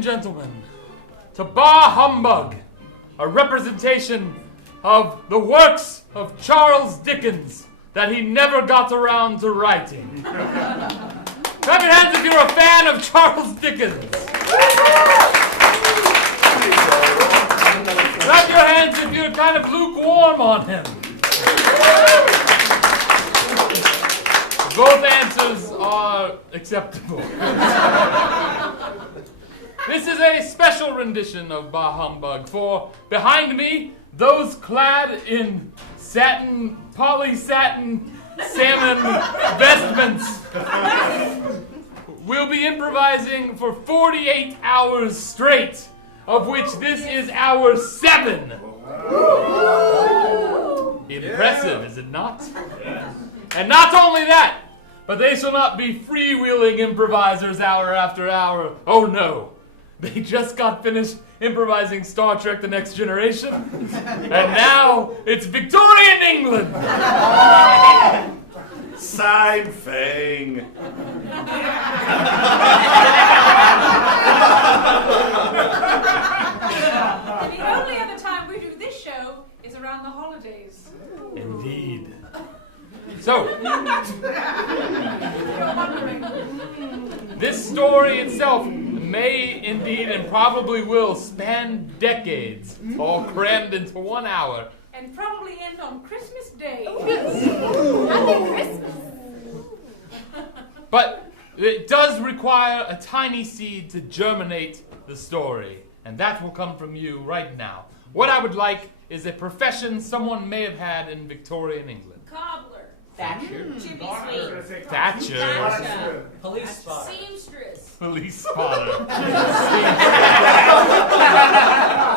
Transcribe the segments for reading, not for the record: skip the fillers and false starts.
and gentlemen, to Bah Humbug, a representation of the works of Charles Dickens that he never got around to writing. Clap your hands if you're a fan of Charles Dickens. Clap your hands if you're kind of lukewarm on him. Both answers are acceptable. This is a special rendition of Bah Humbug, for behind me, those clad in satin, poly-satin, salmon vestments will be improvising for 48 hours straight, of which this is hour 7. Impressive, is it not? And not only that, but they shall not be freewheeling improvisers hour after hour. Oh no. They just got finished improvising Star Trek The Next Generation. And now it's Victorian England. Same thing. The only other time we do this show is around the holidays. Indeed. So, this story itself may indeed and probably will span decades, all crammed into 1 hour. And probably end on Christmas Day. Happy Christmas. But it does require a tiny seed to germinate the story, and that will come from you right now. What I would like is a profession someone may have had in Victorian England. Cobbler. Thatcher. Chimney sweep. Thatcher. Police spotter. Seamstress. Police spotter.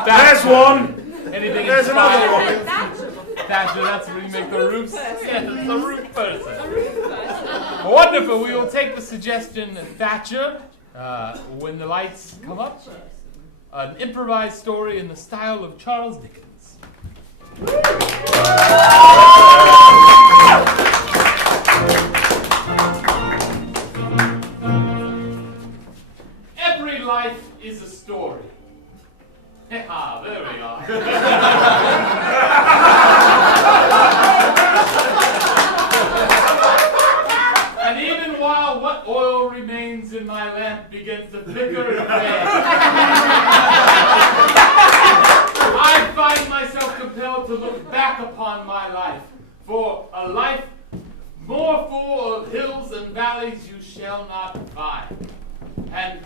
There's one. Anything There's another one. Thatcher, that's where you make the roofs. person. Yeah, it's the roof person. A roof person. Wonderful. We will take the suggestion, Thatcher, when the lights come up. An improvised story in the style of Charles Dickens. Every life is a story. Ah, there we are. And even while what oil remains in my lamp begins to flicker and fade, I find myself compelled to look back upon my life, for a life more full of hills and valleys you shall not find. And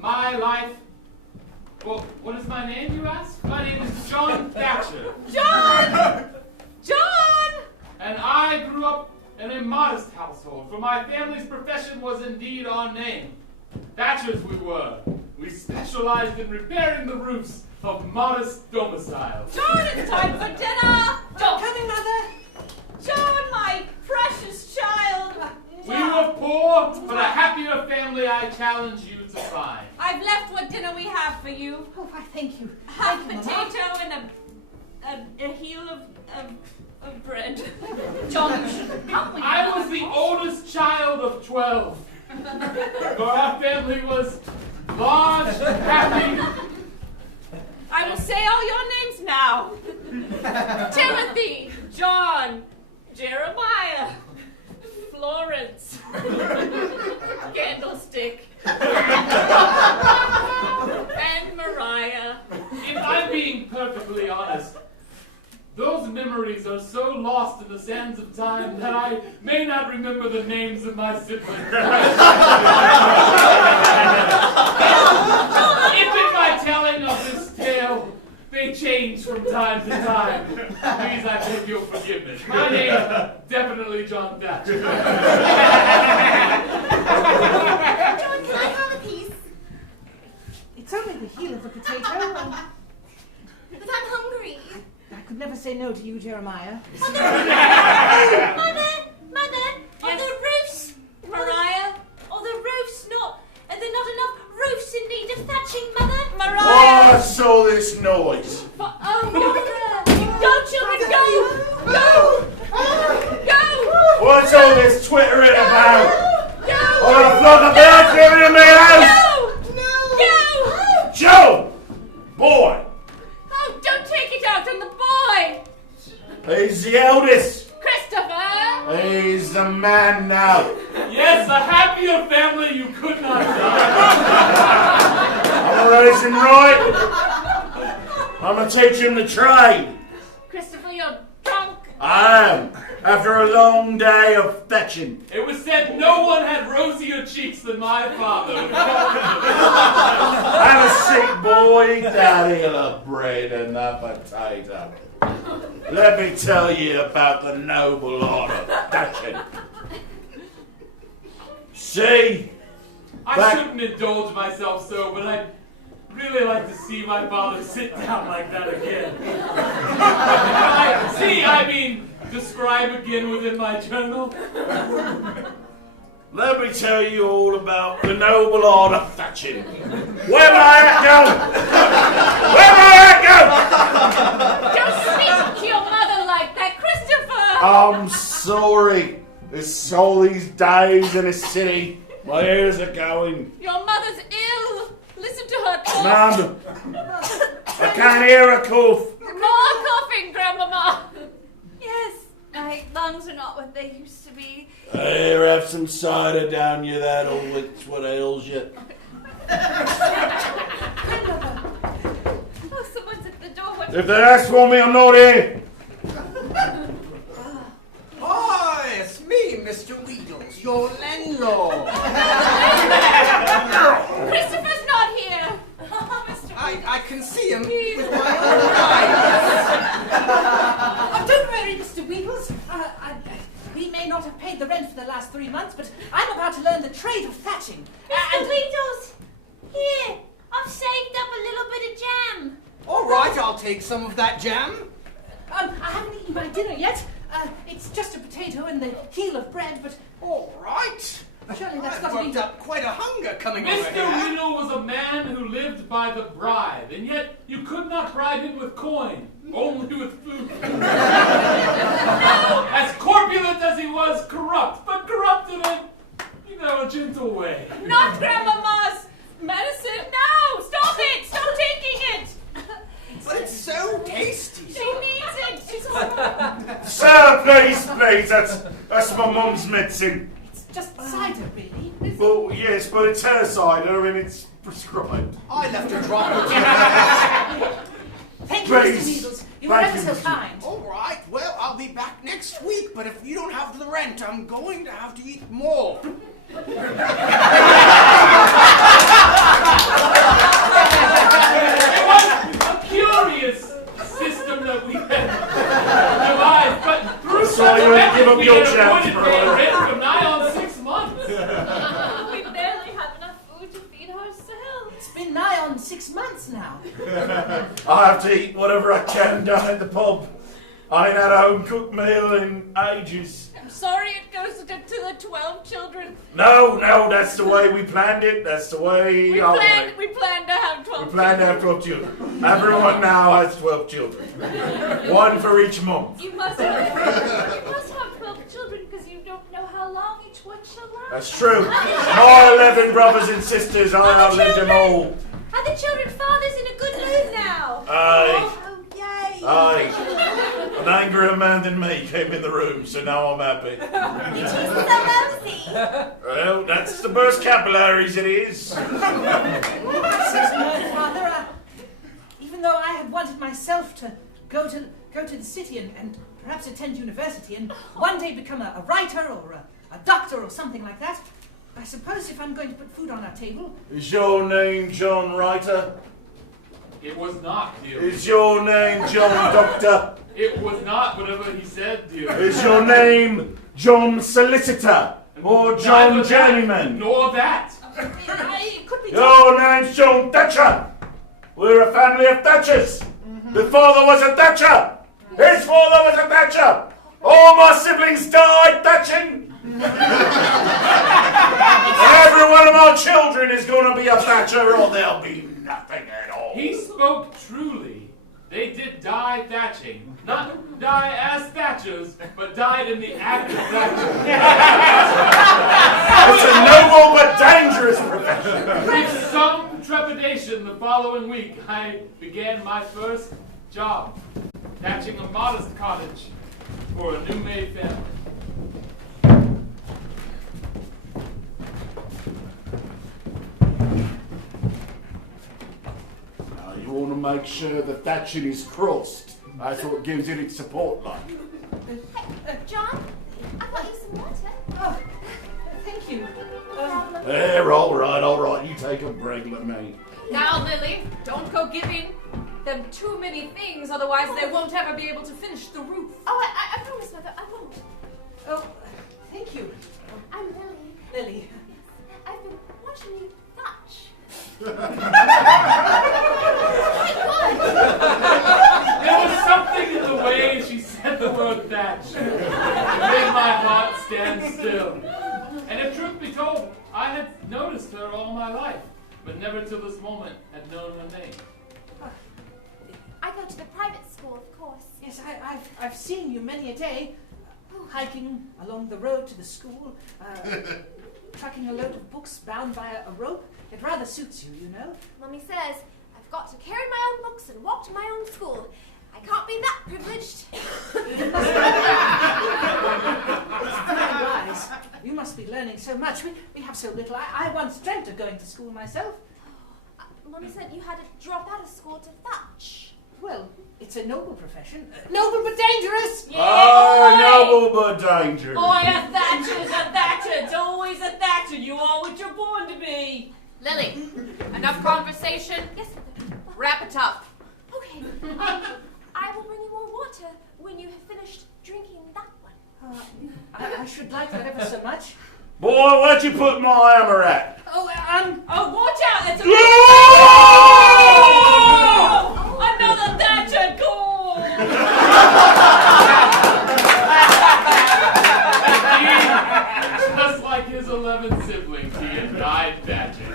my life, well, what is my name, you ask? My name is John Thatcher. John! John! And I grew up in a modest household, for my family's profession was indeed our name. Thatchers we were. We specialized in repairing the roofs of modest domiciles. John, it's time for dinner! John, coming, Mother. John, my precious child! We were poor, but a happier family I challenge you to find. I've left what dinner we have for you. Oh, why, thank you. Half Thank you, potato and a heel of bread. John, you shouldn't come with I was the oldest child of 12. For our family was large, happy. I will say all your names now. Timothy, John, Jeremiah, Florence, Candlestick, and Mariah. If I'm being perfectly honest, those memories are so lost in the sands of time that I may not remember the names of my siblings. If in my telling of this tale they change from time to time, please I beg your forgiveness. My name is definitely John Thatcher. John, can I have a piece? It's only the heel of a potato. But I'm hungry. I could never say no to you, Jeremiah. Mother, are the roofs, Mariah? Are the roofs not? Are there not enough roofs in need of thatching, Mother? Mariah! What's all this noise? Oh, Mother! Go, children, go! Go! Go! What's all this twittering about? Go! Oh, a flock of birds living in my house! Go! Go! He's the eldest. Christopher! He's the man now. Yes, a happier family you could not find. I'm raising right. I'm going to teach him the trade. Christopher, you're drunk. I am. After a long day of fetching. It was said no one had rosier cheeks than my father. Have a seat, boy. Eat that heel of bread and that potato. Let me tell you about the noble art of fetching. See? I shouldn't indulge myself so, but I'd really like to see my father sit down like that again. I mean, describe again within my journal. Let me tell you all about the noble art of thatching. Where my hat go? Where my hat go? Don't speak to your mother like that, Christopher! I'm sorry. It's all these days in the city. My ears are going. Your mother's ill. Listen to her talk. Mum, I can't hear a cough. More coughing, Grandmama. Yes, my lungs are not what they used to be. Here, have some cider down you, that'll it's what ails you. Oh, someone's at the door. What? If they ask for me, I'm not here. Oh, it's me, Mr. Wheedles, your landlord. Christopher's not here. Oh, Mr. I can see him with my own eyes. Oh, don't worry, Mr. Weevils. We may not have paid the rent for the last 3 months, but I'm about to learn the trade of thatching. Mr. Weedles, here, I've saved up a little bit of jam. All right, I'll take some of that jam. I haven't eaten my dinner yet. It's just a potato and the heel of bread, but All right. surely that's I've got to worked be... up quite a hunger coming over Mr. here. Riddle was a man who lived by the bribe, and yet you could not bribe him with coin, only with food. As corpulent as he was corrupt, but corrupt in a, a gentle way. Not Grandmama's medicine. No, stop it. Stop taking it. But it's so tasty. She needs it. She's Sir, please, that's my mum's medicine. It's just cider, really. Well, yes, but it's her cider and it's prescribed. I left a drop of Thank you, Mr. Please. Weevils. You were Thank ever you, so Mr. kind. All right, well, I'll be back next week, but if you don't have the rent, I'm going to have to eat more. It was a curious system that we had devised, but through So such you methods give up we your had jam avoided for paying all. rent for nigh on 6 months. We barely have enough food to feed ourselves. It's been nigh on 6 months now. I have to eat whatever I can down at the pub. I ain't had a home cooked meal in ages. I'm sorry it goes to the 12 children. No, that's the way we planned it. That's the way We I want planned it. to have 12 We planned to have 12 children. Everyone now has 12 children. One for each month. You must have 12 children because you don't know how long each one shall last. That's true. My 11 brothers and sisters, I outlived them all. Are the children's fathers in a good mood now? Aye. Oh, yay. Aye. An angrier man than me came in the room, so now I'm happy. Your cheeses are rosy. Well, that's the burst capillaries it is. Says my father, even though I had wanted myself to go to the city and perhaps attend university and one day become a writer or a doctor or something like that, I suppose if I'm going to put food on our table... Is your name John Writer? It was not, dear. Is your name John Doctor? It was not whatever he said, dear. Is your name John Solicitor? Or John Neither that, Journeyman? nor that. It could be... Your name's John Thatcher. We're a family of Thatchers. The father was a Thatcher. His father was a Thatcher. All my siblings died thatching. Every one of our children is going to be a Thatcher or there'll be nothing at all. He spoke truly. They did die thatching. Not die as thatchers, but died in the act of thatching. It's a noble but dangerous profession. With some trepidation, the following week, I began my first job, thatching a modest cottage for a new-made family. Now, you want to make sure the thatching is crossed. That's what gives it its support line. John, I got you some water. Oh, thank you. There, all right. You take a break, let me. Now, Lily, don't go giving them too many things, otherwise they won't ever be able to finish the roof. Oh, I promise, Mother, I won't. Oh, thank you. I'm Lily. Lily. I've been watching you thatch. There was something in the way she said the word thatch that made my heart stand still. And if truth be told, I had noticed her all my life, but never till this moment had known her name. I go to the private school, of course. Yes, I've seen you many a day, hiking along the road to the school, trucking a load of books bound by a rope. It rather suits you, you know. Mummy says I've got to carry my own books and walk to my own school. I can't be that privileged. It's very wise. You must be learning so much. We have so little. I once dreamt of going to school myself. Mummy said you had to drop out of school to thatch. Well, it's a noble profession. Noble but dangerous! Noble but dangerous. Boy, a thatcher's a thatcher. It's always a thatcher. You are what you're born to be. Lily, enough conversation. Yes, Mother. Wrap it up. Okay. I will bring you more water when you have finished drinking that one. I should like that ever so much. Boy, where'd you put my hammer at? Oh, watch out! It's a another thatcher goal! Just like his 11 siblings, he had died thatching.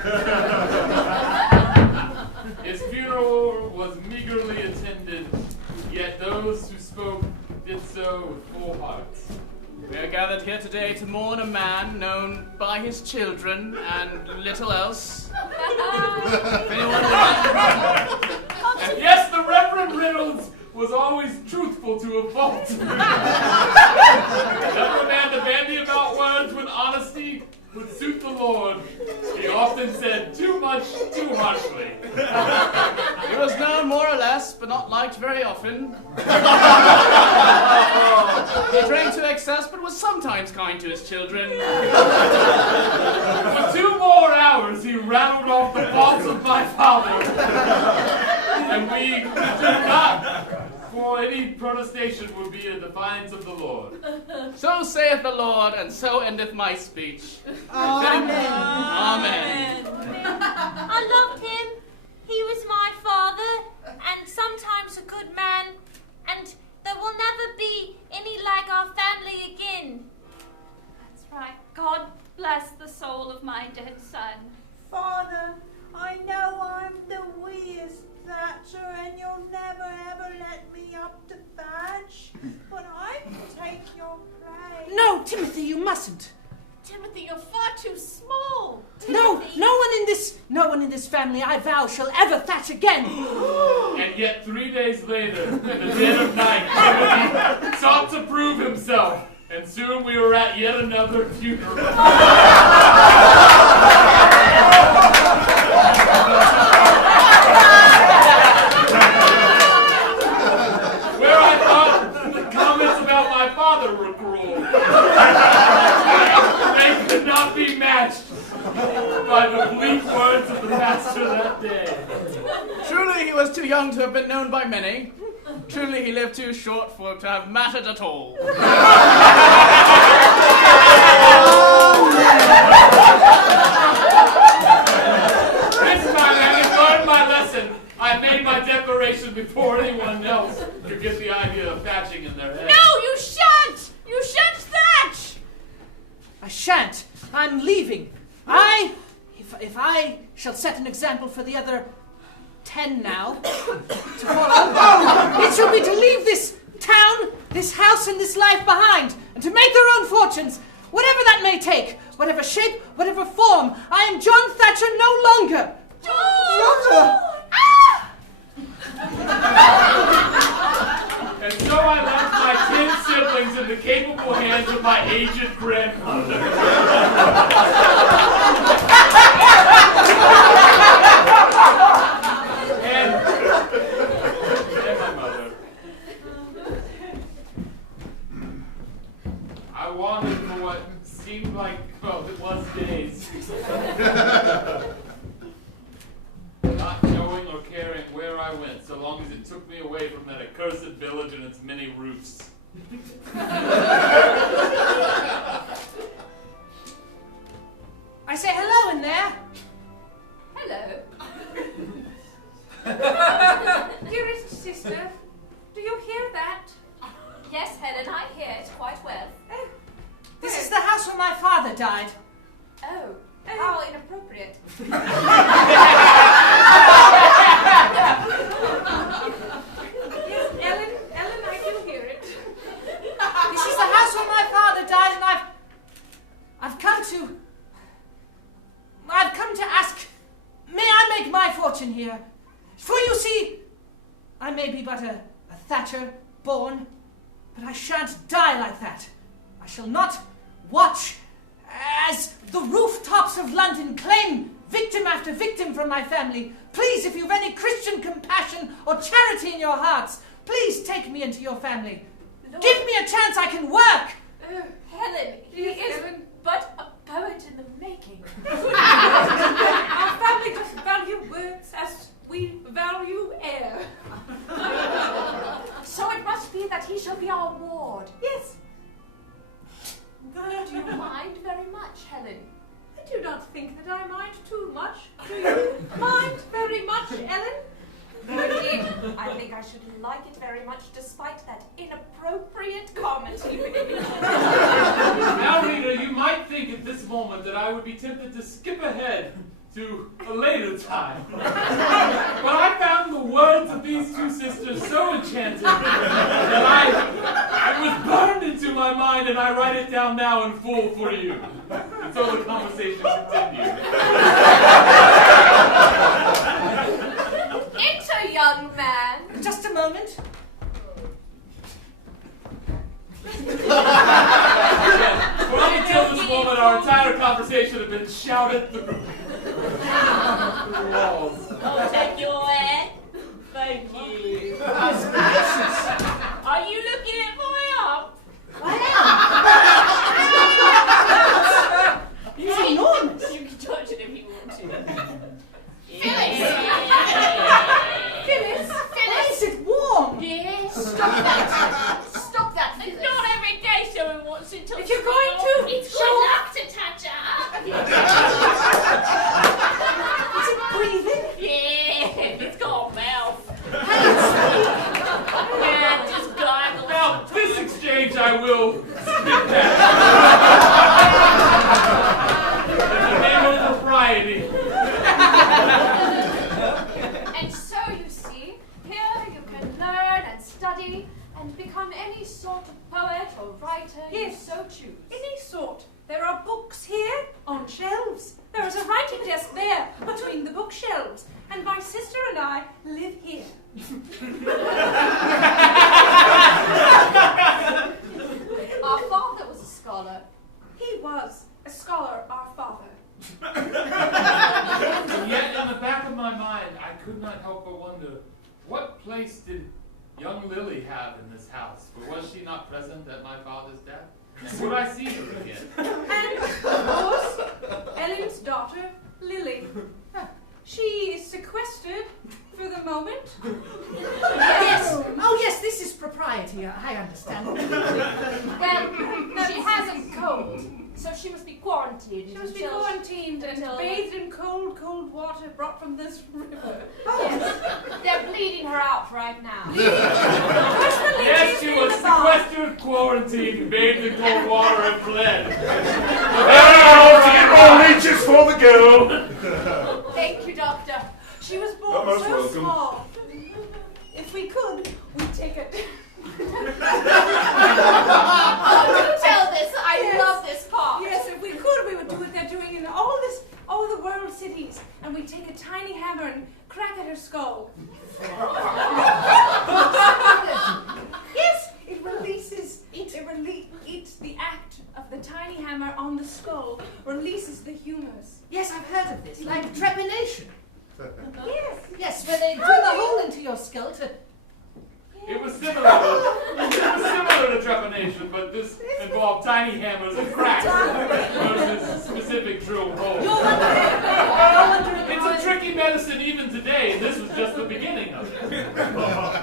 His funeral was meagerly attended, yet those who spoke did so with full hearts. We are gathered here today to mourn a man known by his children and little else. If anyone would like And yes, the Reverend Reynolds was always truthful to a fault. Never a man to bandy about words when honesty would suit the Lord. He often said too much too harshly. He was known more or less, but not liked very often. He drank to excess, but was sometimes kind to his children. For 2 more hours, he rattled off the faults of my father. And we do not, for any protestation would be a defiance of the Lord. So saith the Lord, and so endeth my speech. Amen. Amen. I loved him. He was my father, and sometimes a good man, and there will never be any like our family again. That's right. God bless the soul of my dead son. Father, I know I'm the weeest thatcher and you'll never ever let me up to thatch, but I can take your place. No, Timothy, you mustn't. Timothy, you're far too small. No one in this family, I vow, shall ever thatch again. And yet 3 days later, in the dead of night, Timothy sought to prove himself. And soon we were at yet another funeral. Where I thought the comments about my father were cruel. They could not be matched by the bleak words of the pastor that day. Truly he was too young to have been known by many. Truly he lived too short for it to have mattered at all. This time, having learned my lesson, I made my declaration before anyone else could get the idea of thatching in their head. No, you shan't! You shan't thatch! I shan't. I'm leaving. If I shall set an example for the other 10 now to follow, it shall be to leave this town, this house, and this life behind, and to make their own fortunes, whatever that may take, whatever shape, whatever form. I am John Thatcher no longer. And so I left my 10 siblings was in the capable hands of my aged grandmother. and my mother. I wandered for what seemed like, well, it was days. Not knowing or caring where I went, so long as it took me away from that accursed village and its many roofs. I say hello in there. Hello. Dearest sister, do you hear that? Yes, Helen, I hear it quite well. This is the house where my father died. Oh, how inappropriate. Yes, Ellen, I do hear it. This is the house where my father died, and I've come to ask, may I make my fortune here? For you see, I may be but a thatcher born, but I shan't die like that. I shall not watch as the rooftops of London claim victim after victim from my family. Please, if you've any Christian compassion or charity in your hearts, please take me into your family. Lord. Give me a chance I can work. Helen, he is but a poet in the making. Our family does value words as we value air. So it must be that he shall be our ward. Yes. Do you mind very much, Helen? I do not think that I mind too much. Do you mind very much, Ellen? No, indeed. I think I should like it very much, despite that inappropriate comment he made. Now, reader, you might think at this moment that I would be tempted to skip ahead to a later time. But I found the words of these two sisters so enchanting that it was burned into my mind, and I write it down now in full for you until the conversation continues. Enter, young man. Just a moment. Until this moment, our entire conversation had been shouted through the walls. Oh, take your hat. Thank you. Are you looking at my arm? He's enormous. You can touch it if you want to. Phyllis! Phyllis! Why is it warm? Yes. Stop that. Stop that. It's not every day someone wants to touch If you're going to, it's show good up. luck to touch her. Is it breathing? Yeah, it's got a mouth. Yeah, just gargle. Now, this exchange I will skip that. In the name of propriety. And so you see, here you can learn and study and become any sort of poet or writer you so choose. Any sort. There are books here on shelves. There is a writing desk there between the bookshelves. And my sister and I live here. Our father was a scholar. He was a scholar, our father. And yet, in the back of my mind, I could not help but wonder, what place did young Lily have in this house? For was she not present at my father's death? And would I see her again? And, of course, Ellen's daughter, Lily. She is sequestered for the moment. Yes. Oh, yes, this is propriety. I understand. Well, she has a cold, so she must be quarantined. She must be quarantined and bathed in cold, cold water brought from this river. Yes, they're bleeding her out right now. Yes, she was sequestered, quarantined, bathed in cold water, and fled. All reaches for the girl. Thank you, Doctor. She was born Most so welcome. small. If we could, we'd take it. Oh, do tell this. I love this part. Yes, if we could, we would do what they're doing in all the world cities, and we'd take a tiny hammer and crack at her skull. Yes, it releases This is the humours. Yes, I've heard of this. Like trepanation. Yes. Yes, where they drill a hole into your skull to... It was similar to trepanation, but this involved tiny hammers and cracks versus specific drill holes. It's a tricky medicine even today, and this was just the beginning of it. Well,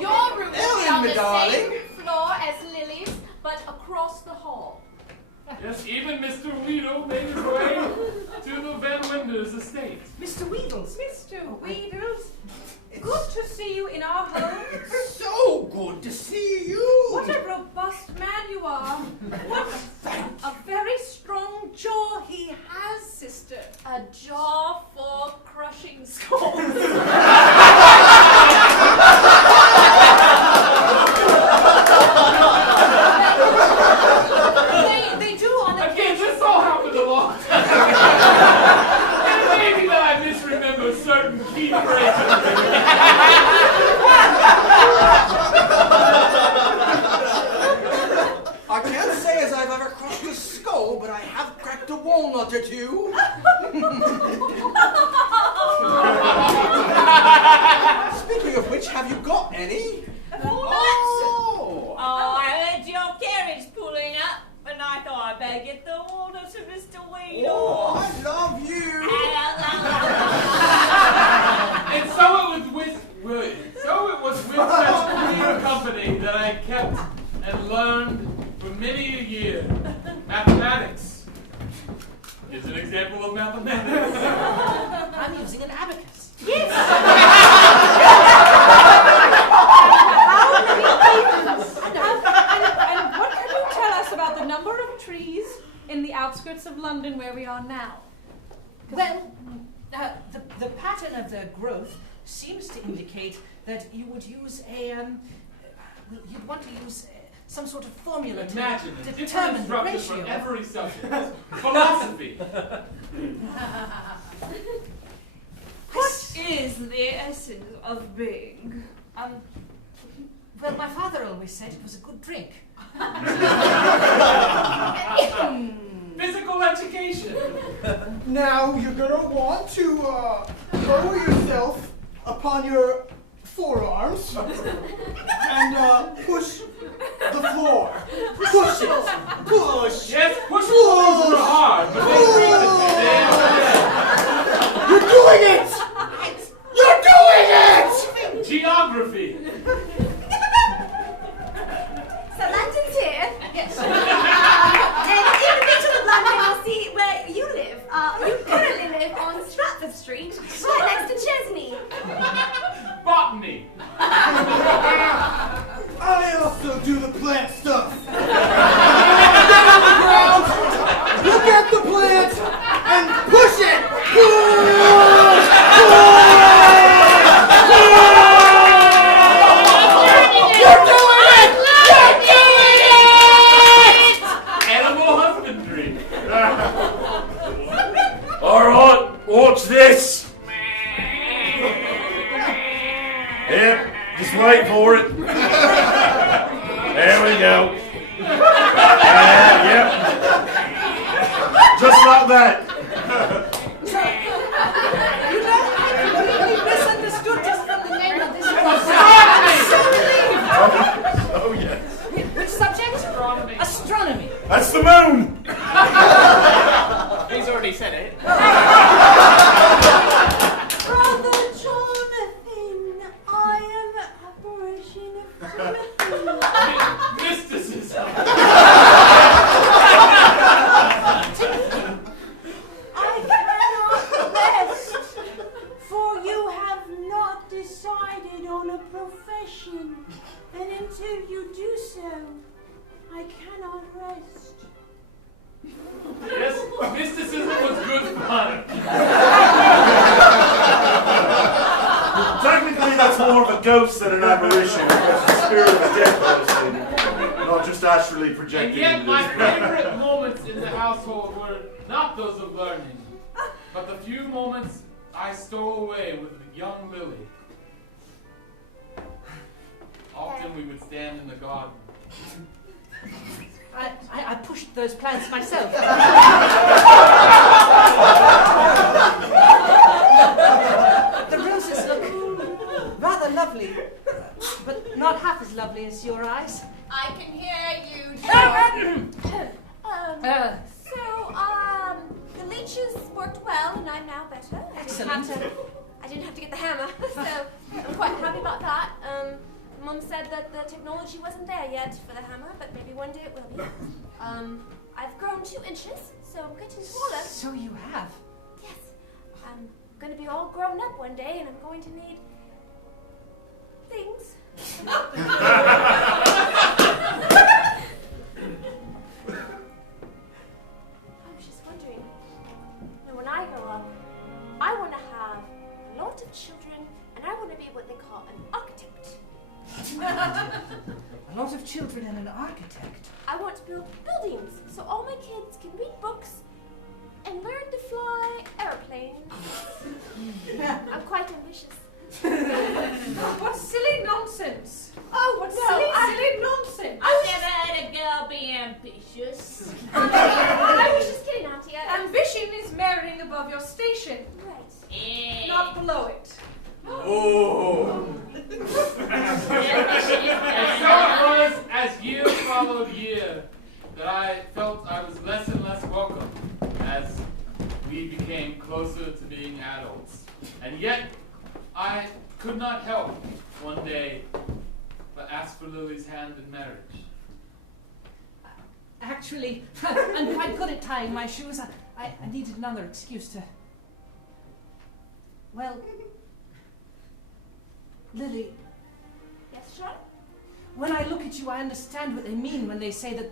your room will be on the same floor as Lily's, but across the hall. Yes, even Mr. Weedle made his way to the Van Winders estate. Mr. Weedles. Mr. Weedles, good to see you in our home. So good to see you. What a robust man you are. What a very strong jaw he has, sister. A jaw for crushing skulls. They do on Again, this all happened a long time ago. And maybe that I misremember certain key phrases. I can't say as I've ever crushed a skull, but I have cracked a walnut or two. Speaking of which, have you got any? Oh, I heard your carriage pulling up, and I thought I'd better get the walnuts to Mr. Weedle. Oh, I love you. And so it was with such clear company that I kept and learned for many a year. Mathematics is an example of mathematics. I'm using an abacus. Yes. And what can you tell us about the number of trees in the outskirts of London where we are now? Well, the pattern of their growth seems to indicate that you would use you'd want to use some sort of formula Imagine to a determine different the instructor ratio. for every subject. Philosophy. What is the essence of being? Well, my father always said it was a good drink. Physical education. Now you're gonna want to lower yourself upon your forearms and push the floor. Push it. Push. Yes, push forward hard, but they You're doing it. You're doing it. Geography. So London's here. Yes. And in the picture of London, you'll see where you live. You currently live on Stratford Street, right next to Chesney. Botany. I also do the plant stuff. Look at the plant and push it. You're doing it. You're doing it. Animal husbandry. All right, watch this. Yep, just wait for it. There we go. Yep. Just like that. You know, I completely misunderstood just from the name of this book. Oh, yes. Which subject? Astronomy. Astronomy. That's the moon. He's already said it. Brother Jonathan, I am an apparition of Timothy. Mysticism. I cannot rest, for you have not decided on a profession, and until you do so, I cannot rest. Yes, mysticism was good fun. Technically, that's more of a ghost than an apparition. It's the spirit of a dead person, not just astrally projected. And yet into my this. favorite moments in the household were not those of learning, but the few moments I stole away with young Lily. Often we would stand in the garden I pushed those plants myself. The roses look rather lovely, but not half as lovely as your eyes. I can hear you, the leeches worked well, and I'm now better. Excellent. I didn't have to get the hammer, so I'm quite happy about that. Mum said that the technology wasn't there yet for the hammer, but maybe one day it will be. I've grown 2 inches, so I'm getting smaller. So you have? Yes. I'm going to be all grown up one day, and I'm going to need things. I was just wondering, when I grow up, I want to have a lot of children, and I want to be what they call an architect. A lot of children and an architect. I want to build buildings so all my kids can read books and learn to fly airplanes. I'm quite ambitious. What silly nonsense! Oh, What no, silly nonsense! I've never had a girl be ambitious. I was just kidding, Auntie. Ambition is marrying above your station, Right. not below it. Oh! And so it was, as year followed year, that I felt I was less and less welcome as we became closer to being adults. And yet, I could not help one day but ask for Lily's hand in marriage. Actually, I'm quite good at tying my shoes. I needed another excuse to... Well, Lily, Yes, Sean? when I look at you, I understand what they mean when they say that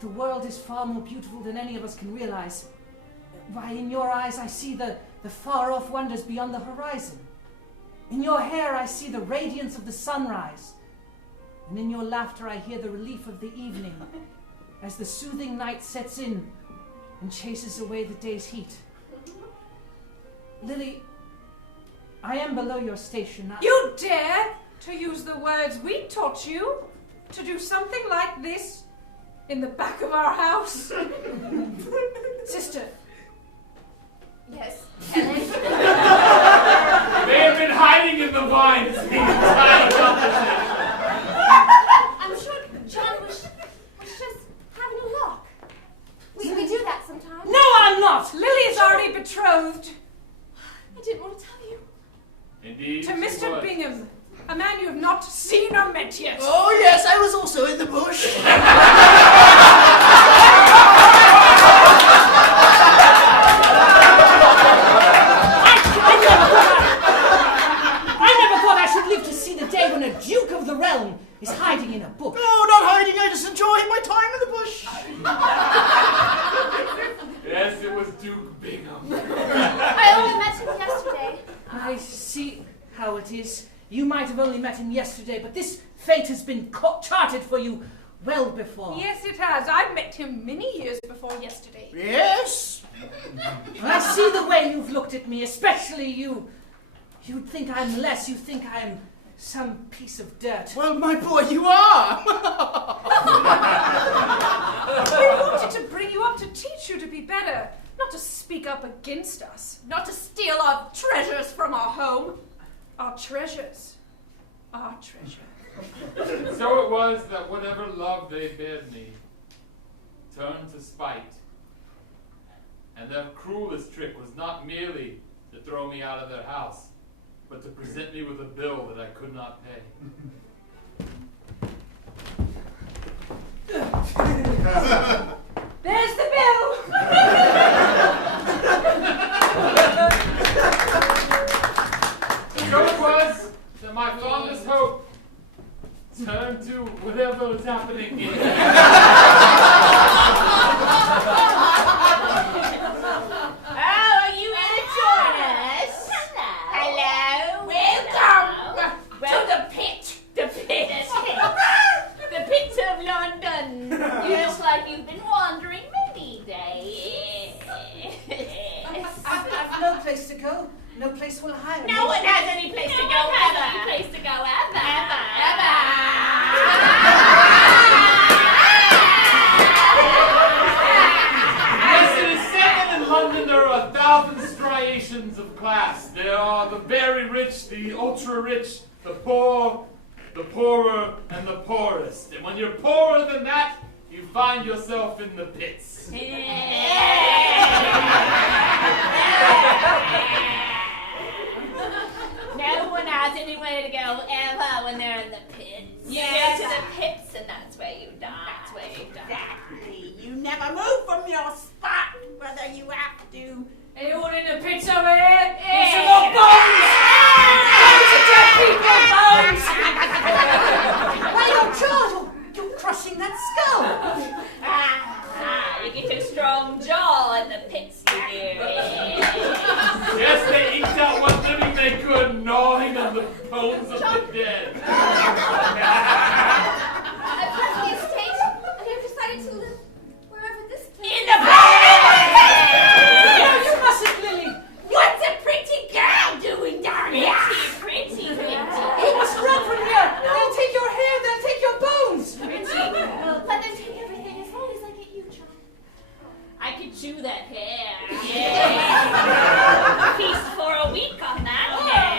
the world is far more beautiful than any of us can realize. Why, in your eyes, I see the far-off wonders beyond the horizon. In your hair, I see the radiance of the sunrise. And in your laughter, I hear the relief of the evening as the soothing night sets in and chases away the day's heat. Lily, I am below your station. You dare to use the words we taught you to do something like this in the back of our house? Sister. Yes. Helen? They have been hiding in the vines the entire conversation. I'm sure John was just having a look. We do that sometimes. No, I'm not! Lily's already betrothed I didn't want to tell you. Indeed, to she Mr. was. Bingham, a man you have not seen or met yet. Oh, yes, I was also in the bush. I never thought I should live to see the day when a Duke of the Realm is hiding in a bush. No, not hiding, I just enjoyed my time in the bush. Yes, it was Duke Bingham. I only met him yesterday. I see how it is. You might have only met him yesterday, but this fate has been charted for you well before. Yes, it has. I met him many years before yesterday. Yes? I see the way you've looked at me, especially you. You'd think I'm less. You think I'm some piece of dirt. Well, my boy, you are. We wanted to bring you up to teach you to be better, not to speak up against us, not to steal our treasures from our home. Our treasures. Our treasure. So it was that whatever love they bared me turned to spite. And their cruelest trick was not merely to throw me out of their house, but to present me with a bill that I could not pay. There's the bill! So it was that my fondest hope turned to whatever was happening in Oh, are you here to join us? Hello. Welcome to the pit. The pit. The pit of London. You look like you've been wandering many days. I've no place to go. No place will hire me. No one has any place to go ever. Any place to go ever. Ever. rich, the ultra rich, the poor, the poorer, and the poorest. And when you're poorer than that, you find yourself in the pits. No one has anywhere to go ever when they're in the pits. You go to the pits and that's where you die. That's where you die. Exactly. You never move from your spot, whether you have to. Anyone in the pits over here? Yeah. Some more bones! Bones of dead people! Bones! Why, George, you're crushing that skull. You get a strong jaw in the pits, you do. Yes, they eked out what living they could, gnawing on the bones of the dead. I've left the estate and I've decided to live wherever this place In the pits! No, you mustn't, Lily. What's a pretty girl doing down here? Pretty. You must run from here. They'll take your hair, they'll take your bones. Pretty girl. Let them take everything as long as I get you, John. I could chew that hair. Yeah. Feast for a week on that hair.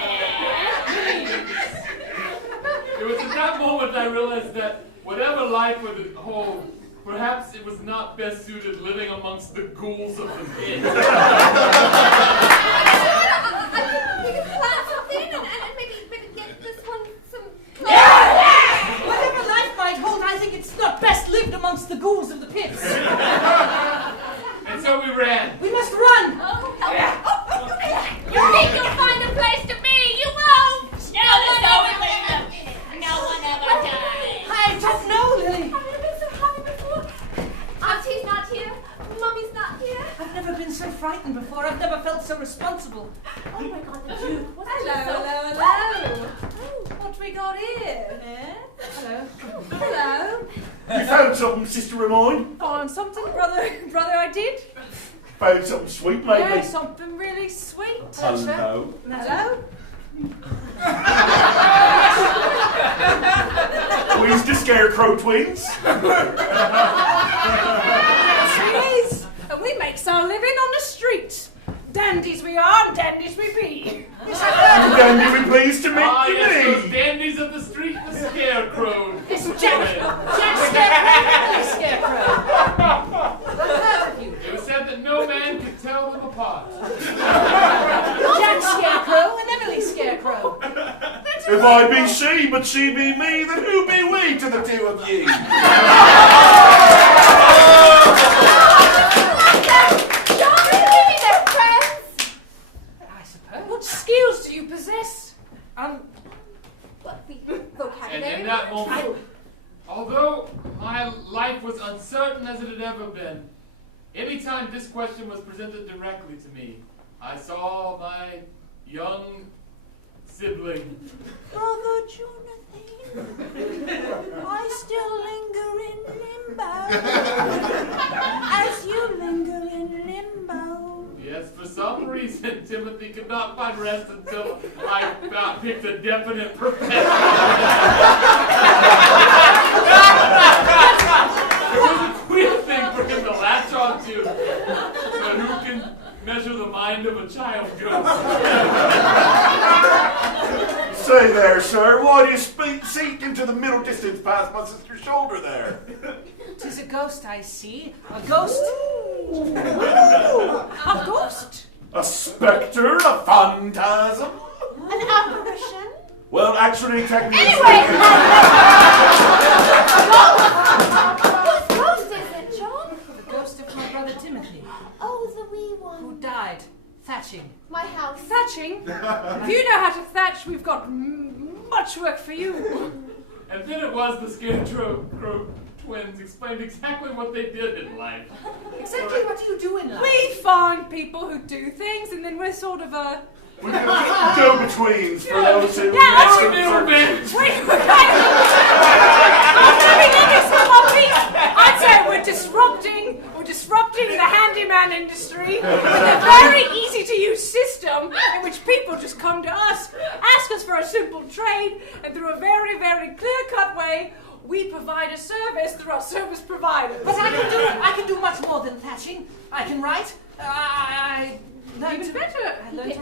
It was at that moment I realized that whatever life would hold, perhaps it was not best suited living amongst the ghouls of the pit. We could plant something and maybe get this one some clothes. Whatever life might hold, I think it's not best lived amongst the ghouls of the pits. And so we ran. We must run. You think you'll find a place to be? You won't! No, there's no one in the pit. No one ever dies. I don't know, Lily. I've never been so happy before. Auntie's not here. Mummy's not here. I've never been so frightened before. I've never felt so responsible. Oh my God, the Duke. Hello. What we got here? Hello. You found something, Sister of mine? Found something, brother, I did. Found something sweet, maybe? Yeah, something really sweet. Hello. Hello. We's the Scarecrow twins. Yes, he is. And we makes our living on the street. Dandies we are, and dandies we be. Dandy, we pleased to meet Ah, you. yes, those dandies of the street, the scarecrow. It's Jack Scarecrow. What hurt of you? It was said that no man could tell them apart. Jack Scarecrow and Emily Scarecrow. If I be she, but she be me, then who be we to the two of ye? I suppose. What skills do you possess? What the And vocabulary? in that moment, although my life was uncertain as it had ever been, anytime this question was presented directly to me, I saw my young sibling. Brother Jonathan, I still linger in limbo. As you linger in limbo. Yes, for some reason, Timothy could not find rest until I picked a definite profession. It was a queer thing for him to latch on to, but who can measure the mind of a child ghost? Say there, sir, why do you seek into the middle distance past my sister's shoulder there? 'Tis a ghost I see. A ghost. A ghost. A spectre? A phantasm? An apparition? Well, actually, technically Whose ghost is it, John? The ghost of my brother Timothy, Oh, the wee who one. died thatching. My house. Thatching? If you know how to thatch, we've got much work for you. And then it was the Scarecrow twins explained exactly what they did in life. Exactly what do you do in life? We find people who do things, and then we're sort of a... we're go-betweens for those who That's a middleman. I'd say we're disrupting the handyman industry with a very easy to use system in which people just come to us, ask us for a simple trade, and through a very, very clear-cut way, we provide a service through our service providers. But I can do much more than thatching. I can write. I learned to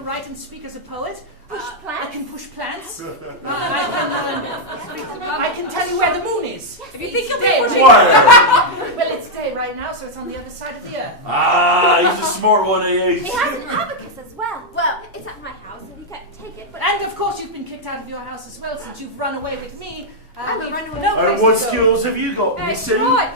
write and speak as a poet. Push plants? I can push plants. I can tell you where the moon is. If you think of day, pushing... Well, it's day right now, so it's on the other side of the earth. Ah, he's a smart one, he is. He has an abacus as well. Well, it's at my house, and you can't take it, but... And of course you've been kicked out of your house as well since you've run away with me. I'm a runaway. And what skills have you got, Missy? I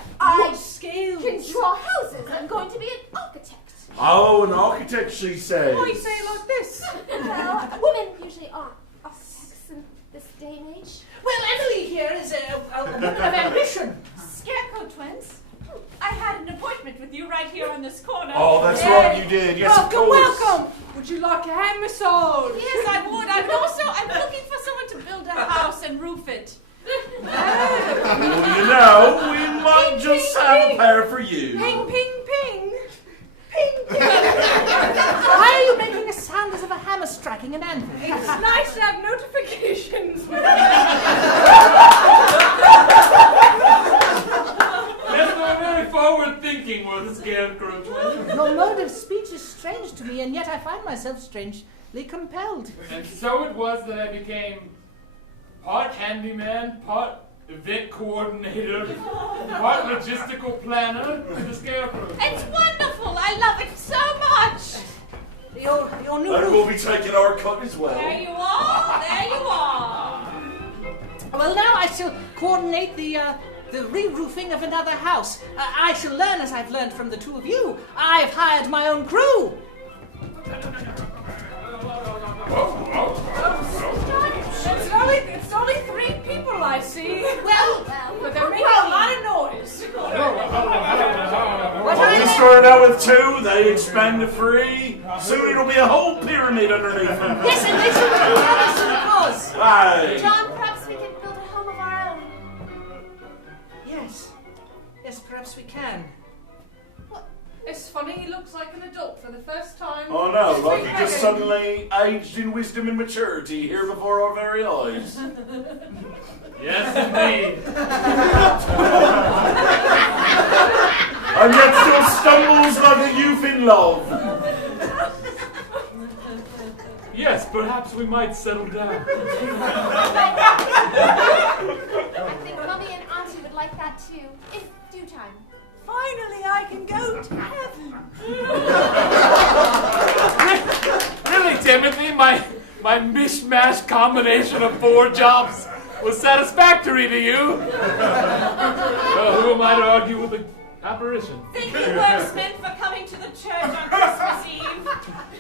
skills? can draw houses. I'm going to be an architect. Oh, an architect, she says. Why you say it like this? Well, women usually aren't architects in this day and age. Well, Emily here is a woman of ambition. Scarecrow twins. I had an appointment with you right here in this corner. Oh, that's right, you did. Yes, of course. Welcome. Would you like a hand massage? Yes, I would. I'm looking for someone to build a house and roof it. Well, you know, we might just have a pair for you. Ping, ping, ping. Why are you making a sound as of a hammer striking an anvil? It's nice to have notifications. Yes, we're very forward-thinking, were the Scarecrow twins. Your mode of speech is strange to me, and yet I find myself strangely compelled. And so it was that I became part handyman, part event coordinator, part logistical planner to the Scarecrow. It's wonderful. I love it so much. Your new And we'll be taking our cut as well. There you are. There you are. Well, now I shall coordinate the re-roofing of another house. I shall learn as I've learned from the two of you. I've hired my own crew. It's only 3 people I see. Well, but they're making a lot of noise. Well, we started out with 2, they expand to 3. Soon it'll be a whole pyramid underneath them. Yes, and they should come together for the cause. Right. John, perhaps we can build a home of our own. Yes, perhaps we can. It's funny, he looks like an adult for the first time. Oh no, like he just suddenly aged in wisdom and maturity here before our very eyes. Yes, indeed. And yet still stumbles like a youth in love. Yes, perhaps we might settle down. I think Mummy and Auntie would like that too, in due time. Finally, I can go to heaven. Really, Timothy, my mishmash combination of 4 jobs was satisfactory to you. Well, who am I to argue with the apparition? Thank you, Wordsmith, for coming to the church on Christmas Eve.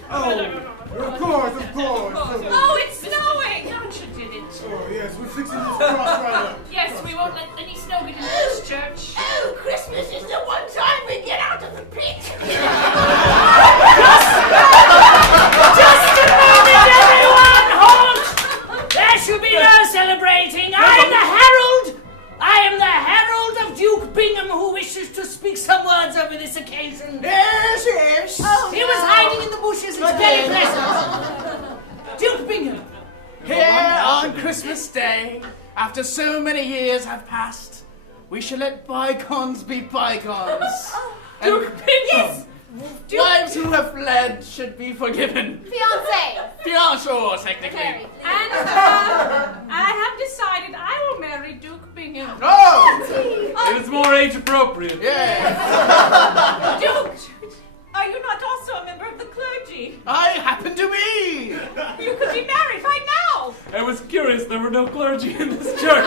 Of course. Oh, it's snowing! Don't you did it? Oh, yes, we're fixing this cross right up. Yes, we won't let any snow get into this church. Oh, Christmas is the one time we get out of the pit. Just a moment, everyone! Halt! There should be no celebrating. I am the herald of Duke Bingham who wishes to speak some words over this occasion. Yes. Oh, he was hiding in the bushes. It's very pleasant. Duke Bingham. Here on Christmas Day, after so many years have passed, we shall let bygones be bygones. Duke Bingham! Wives who have fled should be forgiven. Fiancé, technically. And I have decided I will marry Duke Bingham. Oh! It is more age appropriate. Yeah. Duke, are you not also a member of the clergy? I happen to be. You could be married right now. I was curious, there were no clergy in this church.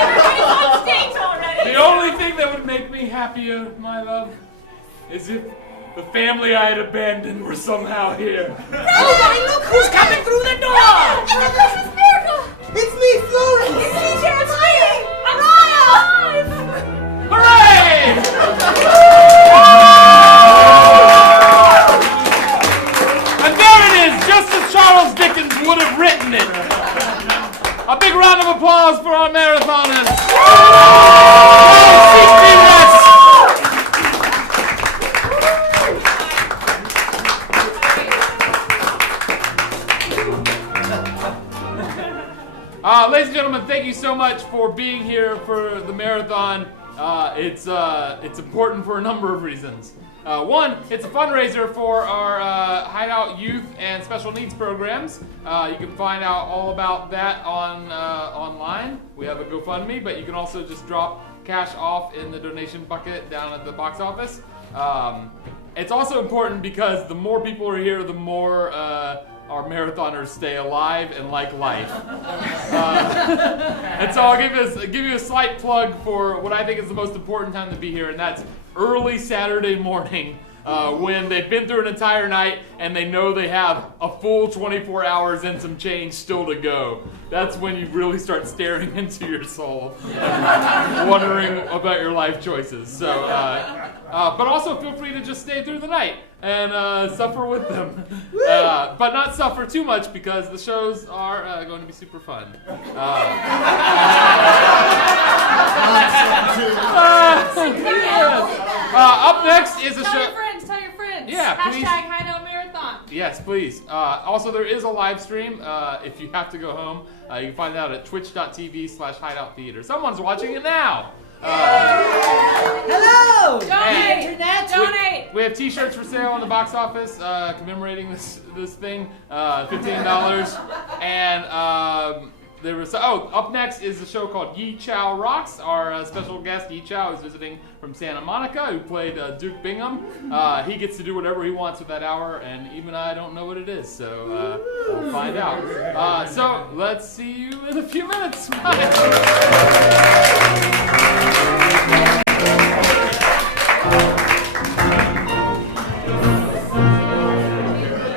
Everybody's on stage already. The only thing that would make me happier, my love, is if the family I had abandoned were somehow here. Oh, look who's coming through the door! It's a Christmas miracle! It's me, Florence! It's DJ alive! Hooray! And there it is, just as Charles Dickens would have written it. A big round of applause for our marathoners. Ladies and gentlemen, thank you so much for being here for the marathon. It's important for a number of reasons. One, it's a fundraiser for our Hideout Youth and Special Needs programs. You can find out all about that online. We have a GoFundMe, but you can also just drop cash off in the donation bucket down at the box office. It's also important because the more people are here, the more our marathoners stay alive and like life. And so I'll give you a slight plug for what I think is the most important time to be here, and that's early Saturday morning when they've been through an entire night and they know they have a full 24 hours and some change still to go. That's when you really start staring into your soul and wondering about your life choices. So, but also feel free to just stay through the night and suffer with them. But not suffer too much because the shows are going to be super fun. Up next is a show. Tell your friends. Yeah, please. Hashtag Hideout Marathon. Yes, please. Also, there is a live stream. If you have to go home, you can find that at twitch.tv/hideouttheater. Someone's watching it now. Hello! Donate! Internet! Donate! We have T-shirts for sale on the box office commemorating this thing. $15. And there was up next is a show called Yi Chow Rocks. Our special guest Yi Chow is visiting from Santa Monica, who played Duke Bingham. He gets to do whatever he wants with that hour, and even I don't know what it is, so we'll find out. So let's see you in a few minutes. Bye.